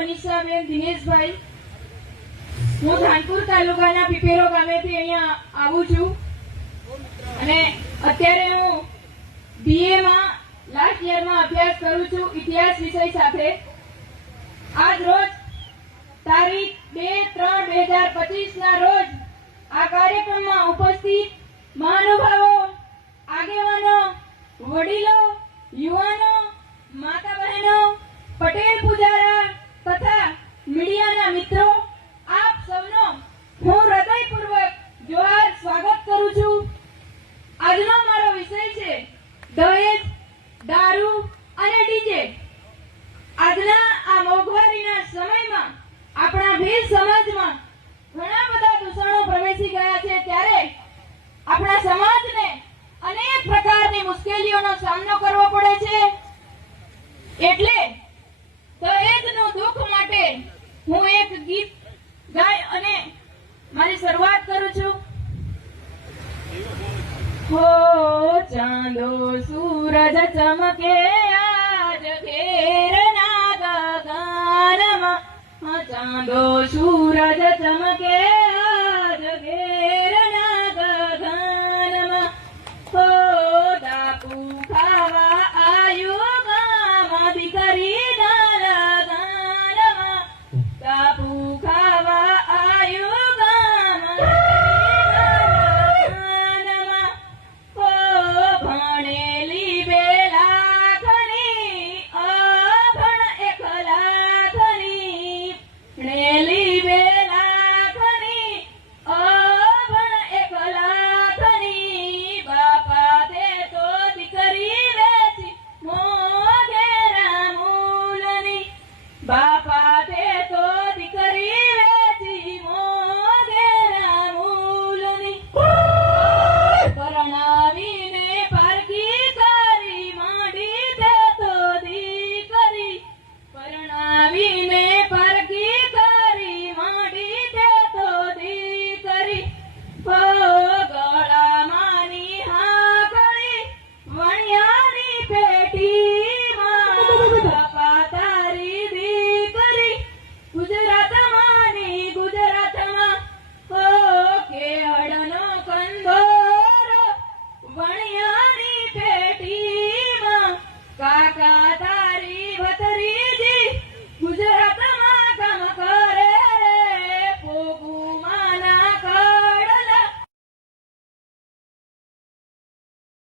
મનીષાબેન દિનેશભાઈ. હું ધાનપુર તાલુકાના પીપેરો ગામેથી અહીંયા આવું છું અને અત્યારે હું BA માં લાસ્ટ યરમાં અભ્યાસ કરું છું ઇતિહાસ વિષય સાથે. આજ રોજ તારીખ 2/3/2025 ના રોજ આ કાર્યક્રમમાં ઉપસ્થિત મહાનુભાવો, આગેવાનો, વડીલો, યુવાનો, માતા બહેનો, પટેલ પૂજારા તથા મીડિયાના મિત્રો, આપ સૌનો હું હૃદયપૂર્વક જોહાર સ્વાગત કરું છું. આજનો મારો વિષય છે દહેજ, દારૂ અને ડીજે. આજના આ મોંઘવારીના સમયમાં આપણા ભીલ સમાજમાં ઘણા બધા દૂષણો પ્રવેશી ગયા છે, ત્યારે આપણા સમાજને અનેક પ્રકારની મુશ્કેલીઓનો સામનો કરવો પડે છે. એટલે દહેજનું દુઃખ માટે હું એક ગીત ગાય અને મારી શરૂઆત કરું છું. હો ચાંદો સૂરજ ચમકે આજ ઘેરના ગગનમાં, ચાંદો સૂરજ ચમકે